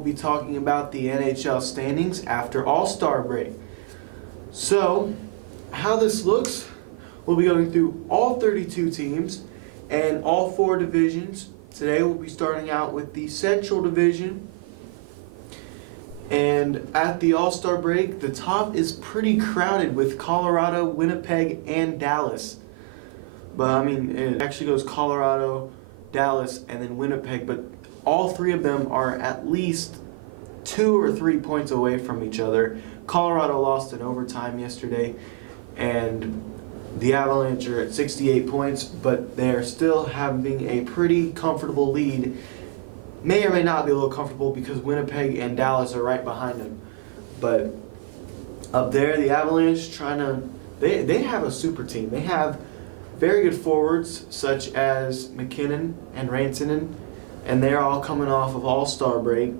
we'll be talking about the NHL standings after All-Star break. So, how this looks, we'll be going through all 32 teams and all 4 divisions. Today we'll be starting out with the Central Division. And at the All-Star break, the top is pretty crowded with Colorado, Winnipeg, and Dallas. But I mean, it actually goes Colorado, Dallas, and then Winnipeg, but all 3 of them are at least 2 or 3 points away from each other. Colorado lost in overtime yesterday, and the Avalanche are at 68 points, but they're still having a pretty comfortable lead. May or may not be a little comfortable because Winnipeg and Dallas are right behind them. But up there, the Avalanche they have a super team. They have very good forwards such as McKinnon and Rantanen, and they're all coming off of All-Star break.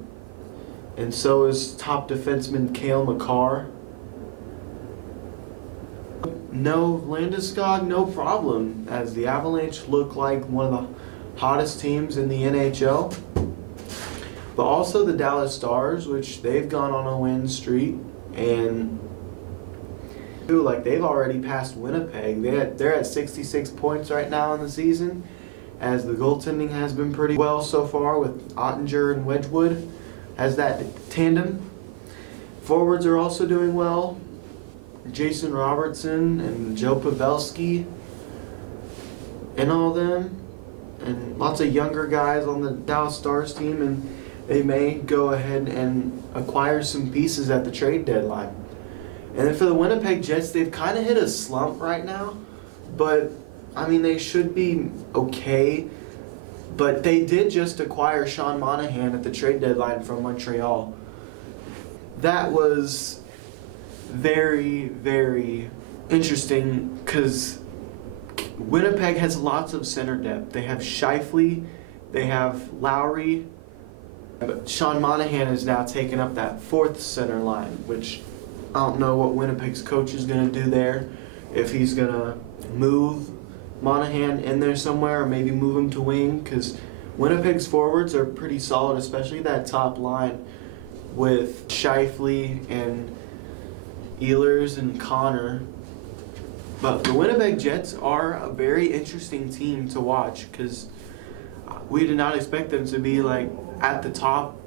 And so is top defenseman Cale Makar. No Landeskog, no problem, as the Avalanche look like one of the hottest teams in the NHL. But also the Dallas Stars, which they've gone on a win streak, and they've already passed Winnipeg. They're at 66 points right now in the season, as the goaltending has been pretty well so far with Ottinger and Wedgwood as that tandem. Forwards are also doing well. Jason Robertson and Joe Pavelski and all them, and lots of younger guys on the Dallas Stars team, and they may go ahead and acquire some pieces at the trade deadline. And then for the Winnipeg Jets, they've kind of hit a slump right now, but I mean, they should be okay. But they did just acquire Sean Monahan at the trade deadline from Montreal. That was very, very interesting because Winnipeg has lots of center depth. They have Scheifele, they have Lowry, but Sean Monahan is now taking up that 4th center line, which I don't know what Winnipeg's coach is going to do there. If he's going to move Monahan in there somewhere or maybe move him to wing, because Winnipeg's forwards are pretty solid, especially that top line with Scheifele and Ehlers and Connor. But the Winnipeg Jets are a very interesting team to watch because we did not expect them to be like at the top.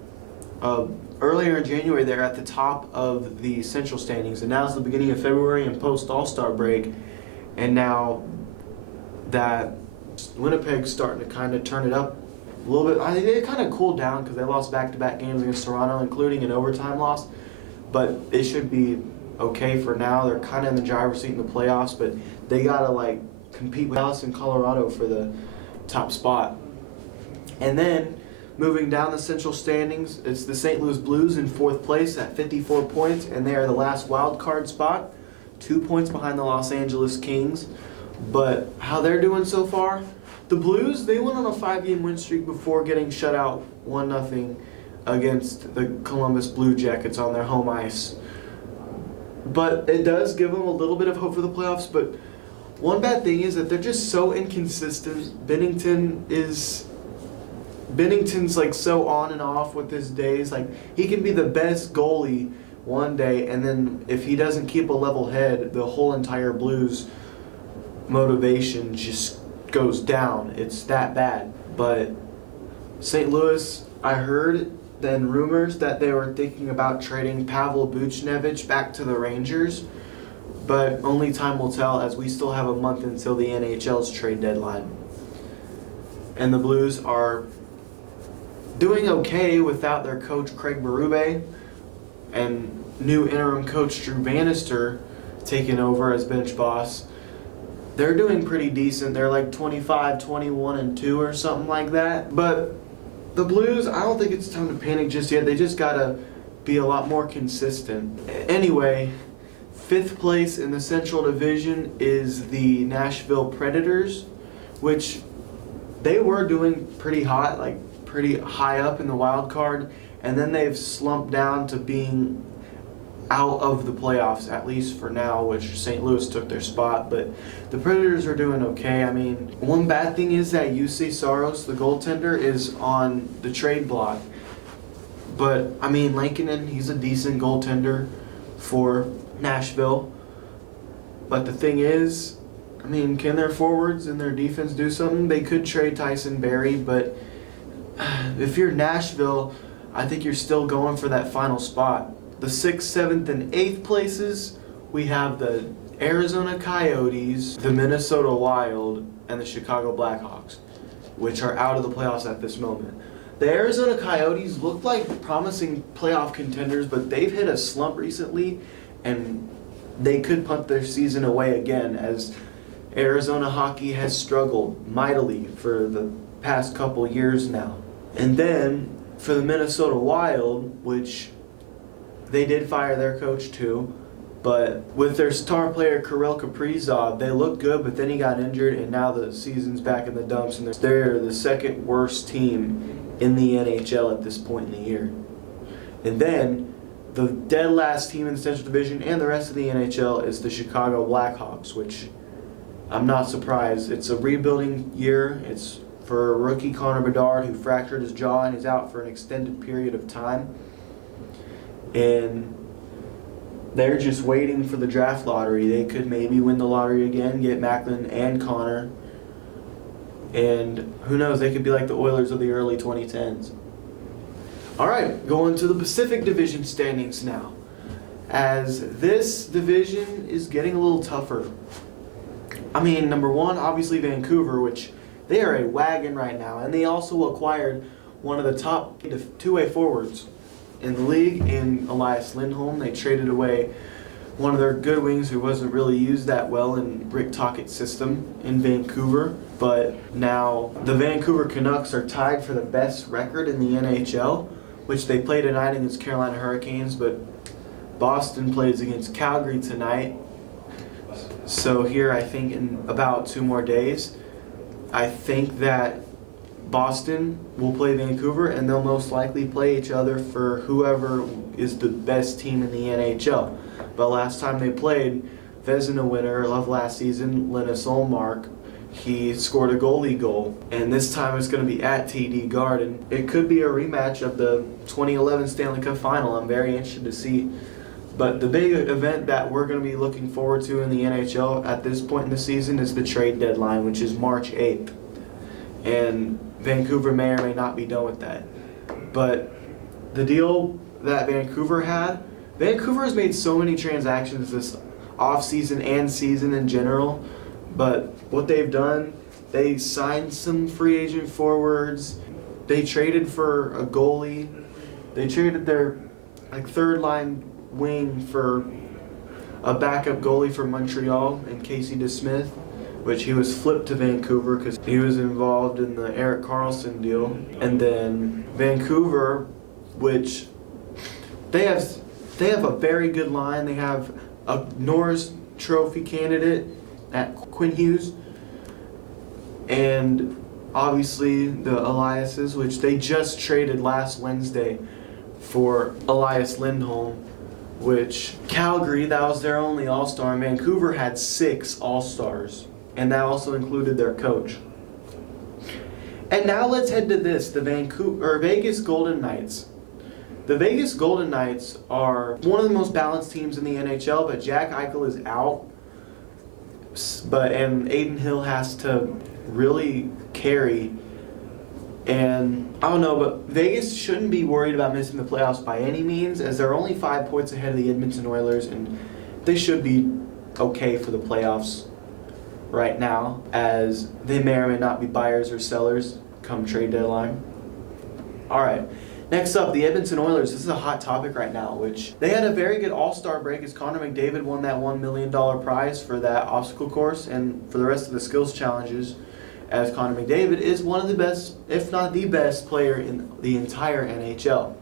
Earlier in January, they're at the top of the Central standings, and now it's the beginning of February and post All-Star break, and now that Winnipeg's starting to kind of turn it up a little bit. I think they kind of cooled down because they lost back-to-back games against Toronto, including an overtime loss. But they should be okay for now. They're kind of in the driver's seat in the playoffs, but they got to compete with Dallas and Colorado for the top spot. And then moving down the Central standings, it's the St. Louis Blues in 4th place at 54 points, and they are the last wild card spot, 2 points behind the Los Angeles Kings. But how they're doing so far, the Blues, they went on a 5-game win streak before getting shut out 1-0 against the Columbus Blue Jackets on their home ice. But it does give them a little bit of hope for the playoffs, but one bad thing is that they're just so inconsistent. Bennington's so on and off with his days. He can be the best goalie one day, and then if he doesn't keep a level head, the whole entire Blues motivation just goes down. It's that bad. But St. Louis, I heard then rumors that they were thinking about trading Pavel Buchnevich back to the Rangers, but only time will tell, as we still have a month until the NHL's trade deadline. And the Blues are doing okay without their coach Craig Berube and new interim coach Drew Bannister taking over as bench boss. They're doing pretty decent. They're like 25, 21, and 2 or something like that. But the Blues, I don't think it's time to panic just yet. They just got to be a lot more consistent. Anyway, 5th place in the Central Division is the Nashville Predators, which they were doing pretty hot, pretty high up in the wild card, and then they've slumped down to being out of the playoffs, at least for now, which St. Louis took their spot. But the Predators are doing okay. I mean, one bad thing is that UC Saros, the goaltender, is on the trade block. But, I mean, Lankinen, he's a decent goaltender for Nashville. But the thing is, I mean, can their forwards and their defense do something? They could trade Tyson Barrie, but if you're Nashville, I think you're still going for that final spot. The 6th, 7th, and 8th places, we have the Arizona Coyotes, the Minnesota Wild, and the Chicago Blackhawks, which are out of the playoffs at this moment. The Arizona Coyotes look like promising playoff contenders, but they've hit a slump recently, and they could punt their season away again, as Arizona hockey has struggled mightily for the past couple years now. And then for the Minnesota Wild, which they did fire their coach too, but with their star player Kirill Kaprizov, they looked good, but then he got injured, and now the season's back in the dumps, and they're the second worst team in the NHL at this point in the year. And then the dead last team in the Central Division and the rest of the NHL is the Chicago Blackhawks, which I'm not surprised. It's a rebuilding year. It's for rookie Connor Bedard, who fractured his jaw and is out for an extended period of time. And they're just waiting for the draft lottery. They could maybe win the lottery again, get Macklin and Connor. And who knows, they could be like the Oilers of the early 2010s. All right, going to the Pacific Division standings now, as this division is getting a little tougher. I mean, number one, obviously Vancouver, which they are a wagon right now, and they also acquired one of the top two-way forwards in the league in Elias Lindholm. They traded away one of their good wings who wasn't really used that well in Rick Tocchet's system in Vancouver. But now the Vancouver Canucks are tied for the best record in the NHL, which they play tonight against Carolina Hurricanes, but Boston plays against Calgary tonight. So here, I think in about 2 more days, I think that Boston will play Vancouver, and they'll most likely play each other for whoever is the best team in the NHL. But last time they played, Vezina winner of last season, Linus Ullmark, he scored a goalie goal. And this time it's going to be at TD Garden. It could be a rematch of the 2011 Stanley Cup Final. I'm very interested to see. But the big event that we're going to be looking forward to in the NHL at this point in the season is the trade deadline, which is March 8th. And Vancouver may or may not be done with that. But the deal that Vancouver has made so many transactions this offseason and season in general. But what they've done, they signed some free agent forwards. They traded for a goalie. They traded their third line wing for a backup goalie for Montreal and Casey DeSmith, which he was flipped to Vancouver because he was involved in the Erik Karlsson deal. And then Vancouver, which they have a very good line. They have a Norris Trophy candidate at Quinn Hughes, and obviously the Eliases, which they just traded last Wednesday for Elias Lindholm, which Calgary, that was their only All-Star, and Vancouver had 6 All-Stars, and that also included their coach. And now let's head to this, the Vegas Golden Knights. The Vegas Golden Knights are one of the most balanced teams in the NHL, but Jack Eichel is out. And Adin Hill has to really carry. And I don't know, but Vegas shouldn't be worried about missing the playoffs by any means, as they're only 5 points ahead of the Edmonton Oilers, and they should be okay for the playoffs right now, as they may or may not be buyers or sellers come trade deadline. All right. Next up, the Edmonton Oilers. This is a hot topic right now, which they had a very good all-star break as Connor McDavid won that $1 million prize for that obstacle course and for the rest of the skills challenges, as Connor McDavid is one of the best, if not the best, player in the entire NHL.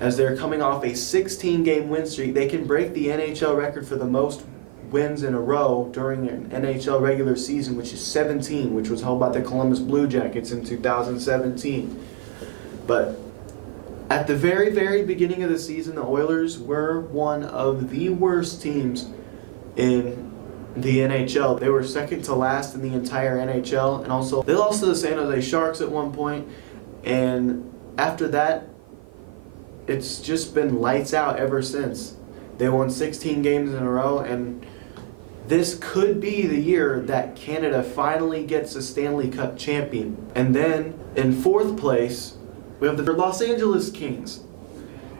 As they're coming off a 16-game win streak, they can break the NHL record for the most wins in a row during an NHL regular season, which is 17, which was held by the Columbus Blue Jackets in 2017. But at the very, very beginning of the season, the Oilers were one of the worst teams in the NHL. They were second to last in the entire NHL, and also they lost to the San Jose Sharks at one point, and after that, it's just been lights out ever since. They won 16 games in a row, and this could be the year that Canada finally gets a Stanley Cup champion. And then in fourth place, we have the Los Angeles Kings.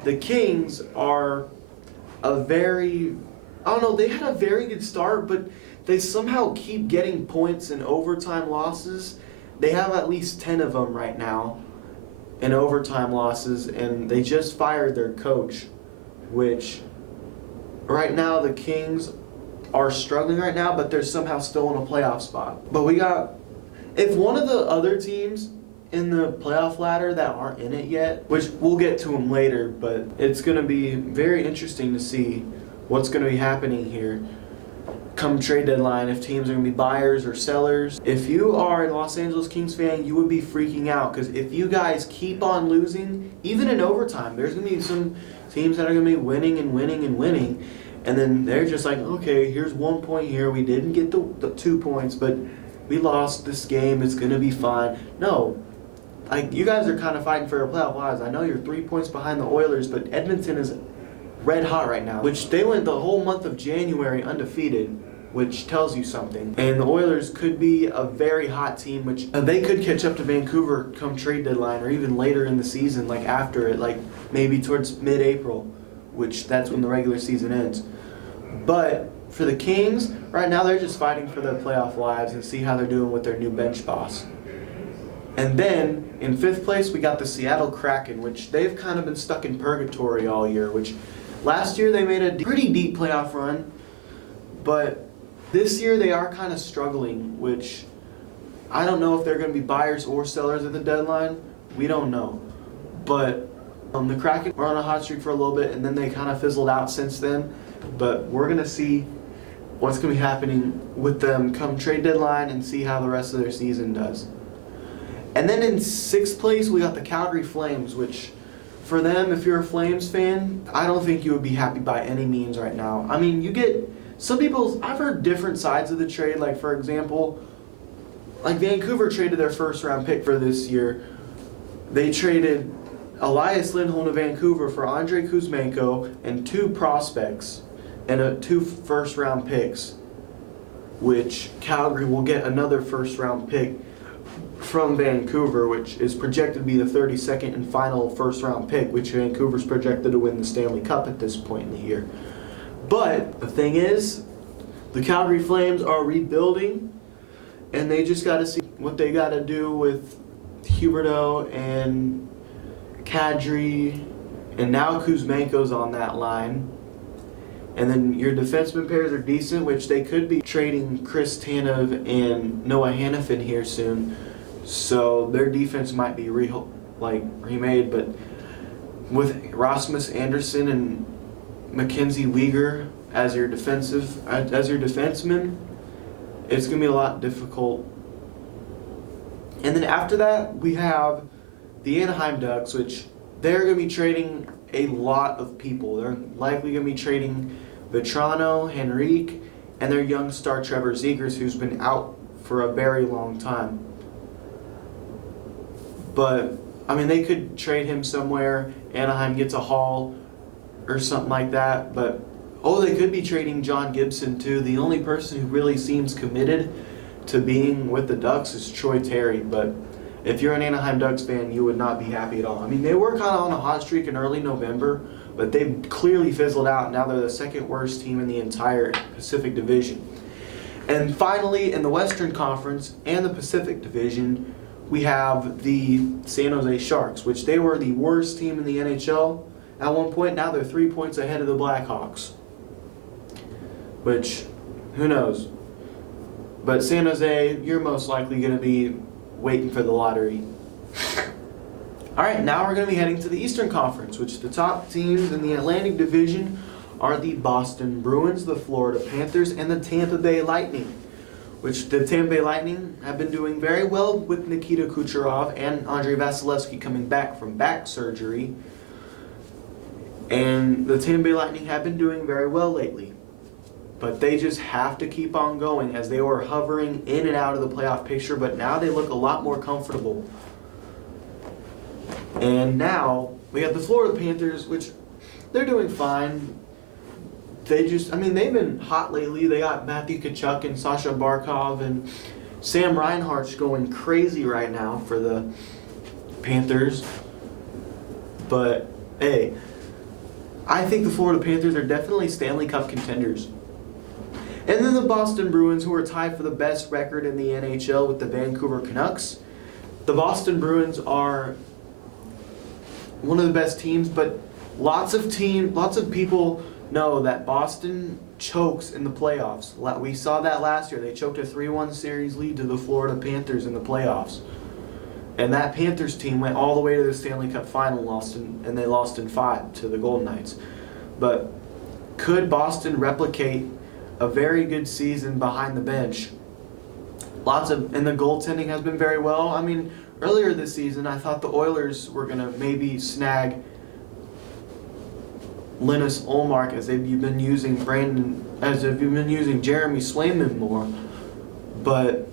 The Kings are they had a very good start, but they somehow keep getting points in overtime losses. They have at least 10 of them right now in overtime losses, and they just fired their coach, which right now the Kings are struggling right now, but they're somehow still in a playoff spot. But if one of the other teams in the playoff ladder that aren't in it yet, which we'll get to them later, but it's going to be very interesting to see what's going to be happening here come trade deadline, if teams are going to be buyers or sellers. If you are a Los Angeles Kings fan, you would be freaking out, because if you guys keep on losing, even in overtime, there's going to be some teams that are going to be winning and winning and winning, and then they're just like, okay, here's 1 point here, we didn't get the 2 points, but we lost this game, it's going to be fine. No, like, you guys are kind of fighting for your playoff lives. I know you're 3 points behind the Oilers, but Edmonton is red hot right now, which they went the whole month of January undefeated, which tells you something. And the Oilers could be a very hot team, which they could catch up to Vancouver come trade deadline, or even later in the season, like after it, like maybe towards mid-April, which that's when the regular season ends. But for the Kings, right now they're just fighting for their playoff lives and see how they're doing with their new bench boss. And then in fifth place, we got the Seattle Kraken, which they've kind of been stuck in purgatory all year, which last year they made a pretty deep playoff run, but this year they are kind of struggling, which I don't know if they're going to be buyers or sellers at the deadline. We don't know. But the Kraken were on a hot streak for a little bit, and then they kind of fizzled out since then. But we're going to see what's going to be happening with them come trade deadline and see how the rest of their season does. And then in sixth place, we got the Calgary Flames, which for them, if you're a Flames fan, I don't think you would be happy by any means right now. I mean, you get some people, I've heard different sides of the trade. Like, for example, like Vancouver traded their first round pick for this year. They traded Elias Lindholm to Vancouver for Andrei Kuzmenko and 2 prospects and 2 first round picks, which Calgary will get another first round pick from Vancouver, which is projected to be the 32nd and final first round pick, which Vancouver's projected to win the Stanley Cup at this point in the year. But the thing is, the Calgary Flames are rebuilding, and they just got to see what they got to do with Huberdeau and Kadri, and now Kuzmenko's on that line. And then your defenseman pairs are decent, which they could be trading Chris Tanev and Noah Hanifin here soon. So their defense might be remade, but with Rasmus Anderson and Mackenzie Weegar as your defenseman, it's gonna be a lot difficult. And then after that, we have the Anaheim Ducks, which they're gonna be trading a lot of people. They're likely gonna be trading Vetrano, Henrique, and their young star Trevor Zegras, who's been out for a very long time. But I mean, they could trade him somewhere. Anaheim gets a haul or something like that. But they could be trading John Gibson too. The only person who really seems committed to being with the Ducks is Troy Terry. But if you're an Anaheim Ducks fan, you would not be happy at all. I mean, they were kind of on a hot streak in early November, but they've clearly fizzled out. Now they're the second worst team in the entire Pacific Division. And finally, in the Western Conference and the Pacific Division, we have the San Jose Sharks, which they were the worst team in the NHL at one point. Now they're 3 points ahead of the Blackhawks, which, who knows? But San Jose, you're most likely going to be waiting for the lottery. All right, now we're going to be heading to the Eastern Conference, which the top teams in the Atlantic Division are the Boston Bruins, the Florida Panthers, and the Tampa Bay Lightning, which the Tampa Bay Lightning have been doing very well with Nikita Kucherov and Andrei Vasilevsky coming back from back surgery. And the Tampa Bay Lightning have been doing very well lately. But they just have to keep on going, as they were hovering in and out of the playoff picture, but now they look a lot more comfortable. And now we got the Florida Panthers, which they're doing fine. They've been hot lately. They got Matthew Tkachuk and Sasha Barkov, and Sam Reinhart's going crazy right now for the Panthers. But hey, I think the Florida Panthers are definitely Stanley Cup contenders. And then the Boston Bruins, who are tied for the best record in the NHL with the Vancouver Canucks. The Boston Bruins are one of the best teams, but lots of people know that Boston chokes in the playoffs. We saw that last year. They choked a 3-1 series lead to the Florida Panthers in the playoffs. And that Panthers team went all the way to the Stanley Cup final, and they lost in 5 to the Golden Knights. But could Boston replicate a very good season behind the bench? And the goaltending has been very well. I mean, earlier this season, I thought the Oilers were going to maybe snag Linus Ullmark as they've been using Jeremy Swayman more. But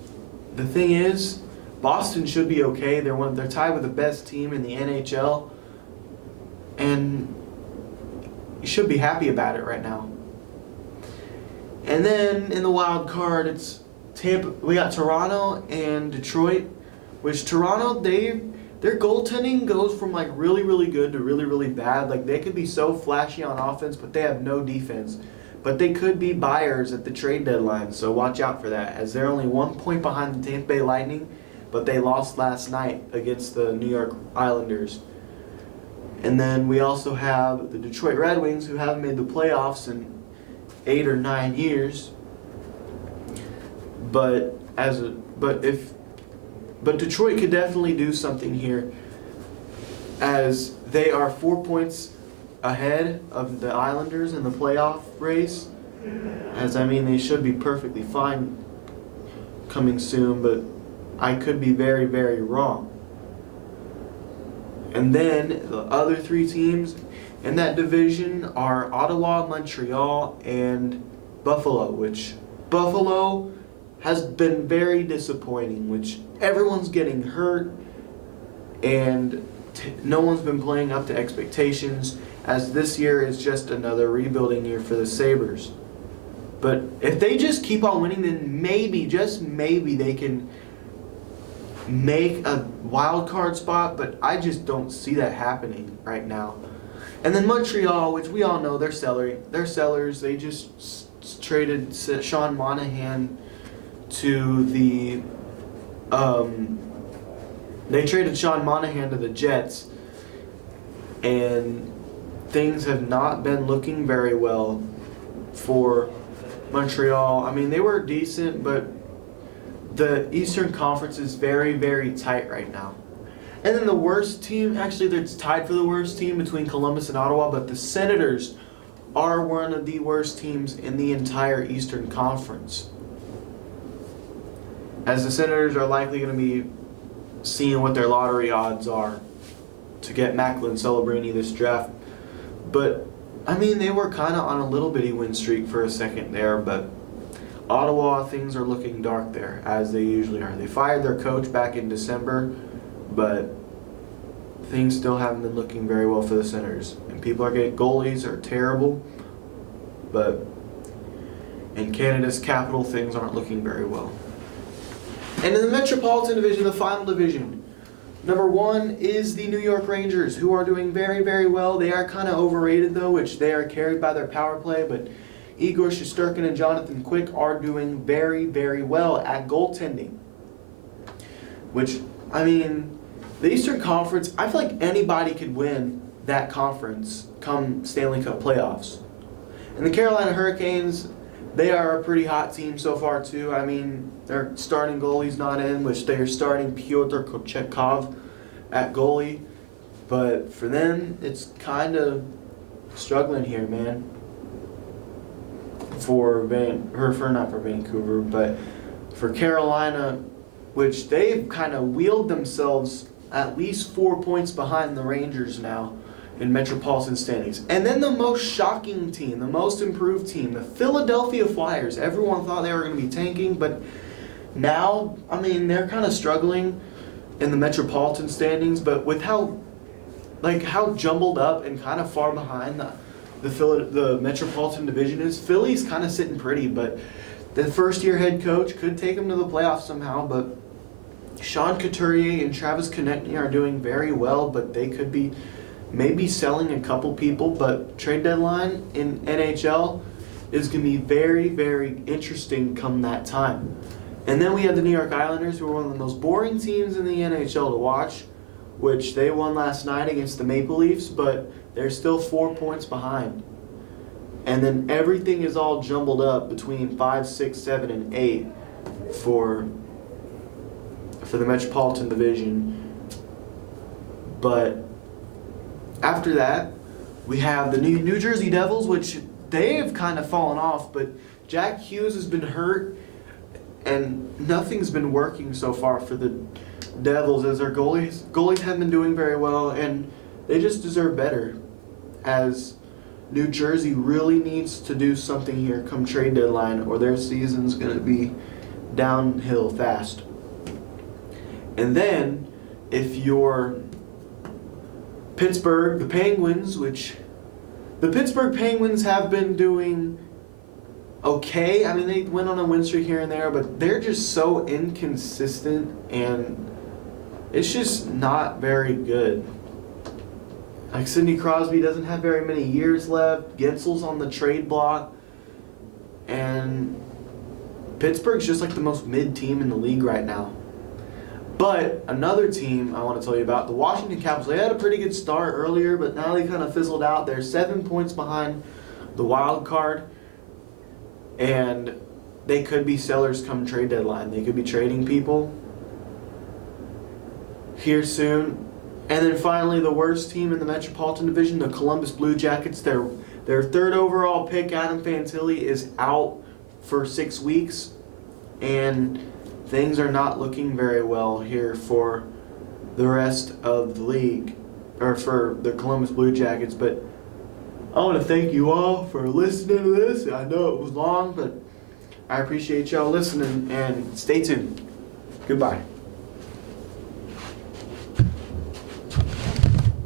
the thing is, Boston should be okay. They're tied with the best team in the NHL, and you should be happy about it right now. And then in the wild card, it's Tampa. We got Toronto and Detroit, which Toronto, their goaltending goes from like really, really good to really, really bad. Like they could be so flashy on offense, but they have no defense. But they could be buyers at the trade deadline, so watch out for that, as they're only 1 point behind the Tampa Bay Lightning, but they lost last night against the New York Islanders. And then we also have the Detroit Red Wings, who haven't made the playoffs in 8 or 9 years. But Detroit could definitely do something here, as they are 4 points ahead of the Islanders in the playoff race. They should be perfectly fine coming soon, but I could be very, very wrong. And then the other 3 teams in that division are Ottawa, Montreal, and Buffalo, which Buffalo has been very disappointing, which everyone's getting hurt, and no one's been playing up to expectations, as this year is just another rebuilding year for the Sabres. But if they just keep on winning, then maybe, just maybe, they can make a wild card spot, but I just don't see that happening right now. And then Montreal, which we all know they're sellers. They just traded Sean Monahan to the Jets, and things have not been looking very well for Montreal. I mean, they were decent, but the Eastern Conference is very, very tight right now. And then the worst team, actually they're tied for the worst team between Columbus and Ottawa, but the Senators are one of the worst teams in the entire Eastern Conference, as the Senators are likely going to be seeing what their lottery odds are to get Macklin Celebrini this draft. But, they were kind of on a little bitty win streak for a second there, but Ottawa, things are looking dark there, as they usually are. They fired their coach back in December, but things still haven't been looking very well for the Senators. And goalies are terrible, but in Canada's capital, things aren't looking very well. And in the Metropolitan Division, the final division, number 1 is the New York Rangers, who are doing very, very well. They are kind of overrated, though, which they are carried by their power play, but Igor Shesterkin and Jonathan Quick are doing very, very well at goaltending. Which, the Eastern Conference, I feel like anybody could win that conference come Stanley Cup playoffs. And the Carolina Hurricanes, they are a pretty hot team so far, too. Their starting goalie's not in, which they are starting Pyotr Kochetkov at goalie. But for them, it's kind of struggling here, man. Not for Vancouver, but for Carolina, which they've kind of wheeled themselves at least 4 points behind the Rangers now in Metropolitan standings. And then the most shocking team, the most improved team, the Philadelphia Flyers. Everyone thought they were going to be tanking, but now, they're kind of struggling in the Metropolitan standings. But with how like how jumbled up and kind of far behind the Metropolitan Division is. Philly's kind of sitting pretty, but the first-year head coach could take them to the playoffs somehow. But Sean Couturier and Travis Konechny are doing very well, but they could be maybe selling a couple people. But trade deadline in NHL is going to be very, very interesting come that time. And then we have the New York Islanders, who are one of the most boring teams in the NHL to watch, which they won last night against the Maple Leafs, but they're still 4 points behind. And then everything is all jumbled up between 5, 6, 7, and 8 for the Metropolitan Division. But after that, we have the New Jersey Devils, which they have kind of fallen off, but Jack Hughes has been hurt, and nothing's been working so far for the Devils, as their goalies haven't been doing very well, and they just deserve better, as New Jersey really needs to do something here come trade deadline, or their season's going to be downhill fast. And then, if you're Pittsburgh, the Penguins, which the Pittsburgh Penguins have been doing okay. I mean, they went on a win streak here and there, but they're just so inconsistent, and it's just not very good. Like, Sidney Crosby doesn't have very many years left. Gensel's on the trade block. And Pittsburgh's just like the most mid team in the league right now. But another team I want to tell you about, the Washington Capitals. They had a pretty good start earlier, but now they kind of fizzled out. They're 7 points behind the wild card. And they could be sellers come trade deadline. They could be trading people here soon. And then finally, the worst team in the Metropolitan Division, the Columbus Blue Jackets. Their third overall pick, Adam Fantilli, is out for 6 weeks. And things are not looking very well here for the rest of the league, or for the Columbus Blue Jackets. But I want to thank you all for listening to this. I know it was long, but I appreciate y'all listening, and stay tuned. Goodbye.